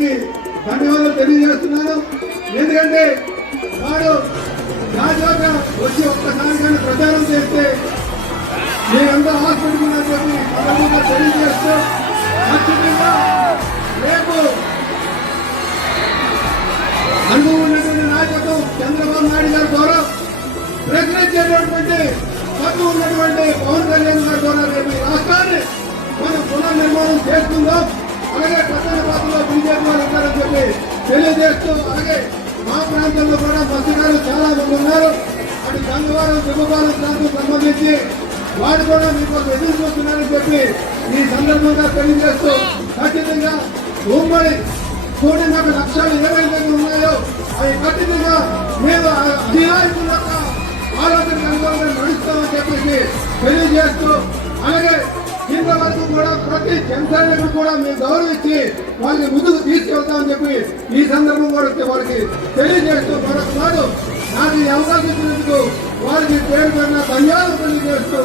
గారికి ధన్యవాదాలు తెలియజేస్తున్నాను. ఎందుకంటే వాడు రాజోగా వచ్చి ఒక్కసారి కానీ ప్రచారం చేస్తే మీరంతా హాస్పిటల్ చెప్పి సందర్భంగా తెలియజేస్తూ ఖచ్చితంగా రేపు అనుభవం ఉన్నటువంటి నాయకత్వం చంద్రబాబు నాయుడు గారి ద్వారా ప్రశ్నించేటటువంటి పట్టు ఉన్నటువంటి పవన్ కళ్యాణ్ గారి ద్వారా రేపు ఈ రాష్ట్రాన్ని మనం పునర్నిర్మాణం చేసుకుందాం. అలాగే ప్రధాన పాత్రలో బీజేపీ వారు ఉంటారని చెప్పి తెలియజేస్తూ, అలాగే మా ప్రాంతంలో కూడా మత్స్యకారులు చాలా మంది ఉన్నారు. అటు గంగవరం సింహపాలెం ప్రాంతం సంబంధించి వారు కూడా మీకు ఎదురు చూస్తున్నారని చెప్పి ఈ సందర్భంగా తెలియజేస్తూ, ఖచ్చితంగా ఉమ్మడి కోటిన్నర లక్ష్యాలు ఏవైతే ఉన్నాయో అవి ఖచ్చితంగా మేము అధినాయకుల యొక్క ఆలోచన అనుభవంగా నడుస్తామని చెప్పేసి తెలియజేస్తూ, అలాగే కింద వరకు కూడా ప్రతి జనసేనకు కూడా మేము గౌరవించి వాళ్ళని ముందుకు తీసుకెళ్తామని చెప్పి ఈ సందర్భం కూడా వారికి తెలియజేస్తూ, మరొకసారి నాకు ఈ అవకాశం ఇచ్చినందుకు వారికి పేరు పేరున ధన్యవాదాలు తెలియజేస్తూ